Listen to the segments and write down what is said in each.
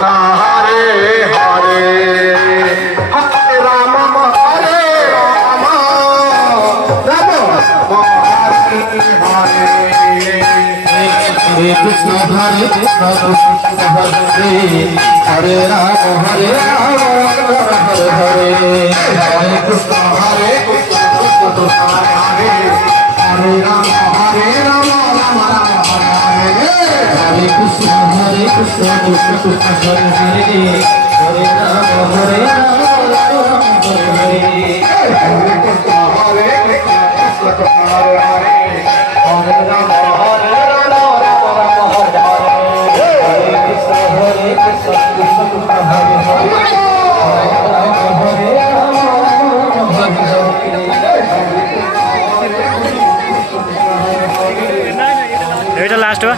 हरे हरे हरे राम हरे राम राम हरे हरे हरे कृष्ण हरे कृष्ण कृष्ण हरे हरे राम हरे राम हरे हरे हरे कृष्ण हरे कृष्ण कृष्ण कृष्ण हरे हरे राम हरे राम राम राम हरे हरे हरे कृष्ण कृष्ण कृष्ण हरे हरे हरे राम हरे राम राम राम हरे हरे हरे कृष्ण हरे कृष्ण कृष्ण कृष्ण हरे हरे हरे राम हरे राम राम राम हरे हरे हरे कृष्ण कृष्ण कृष्ण हरे हरे हरे राम हरे राम राम हरे हरे এইটা লাস্ট বা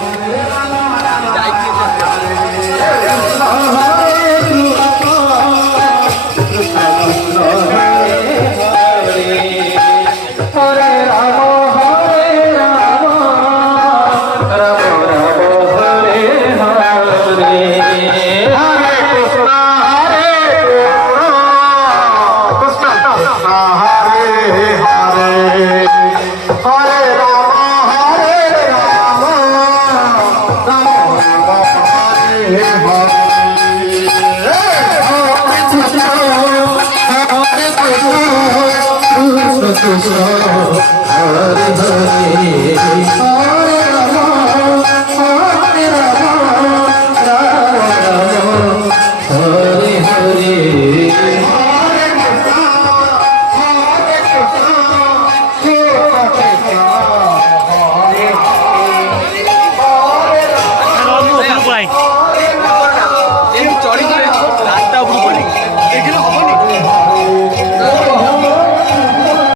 हरे राम हरे राम राम राम हरे हरे हरे कृष्ण हरे कृष्ण कृष्ण हरे हरे हरे राम राम हरे हरे कृष्ण कृष्ण हरे हरे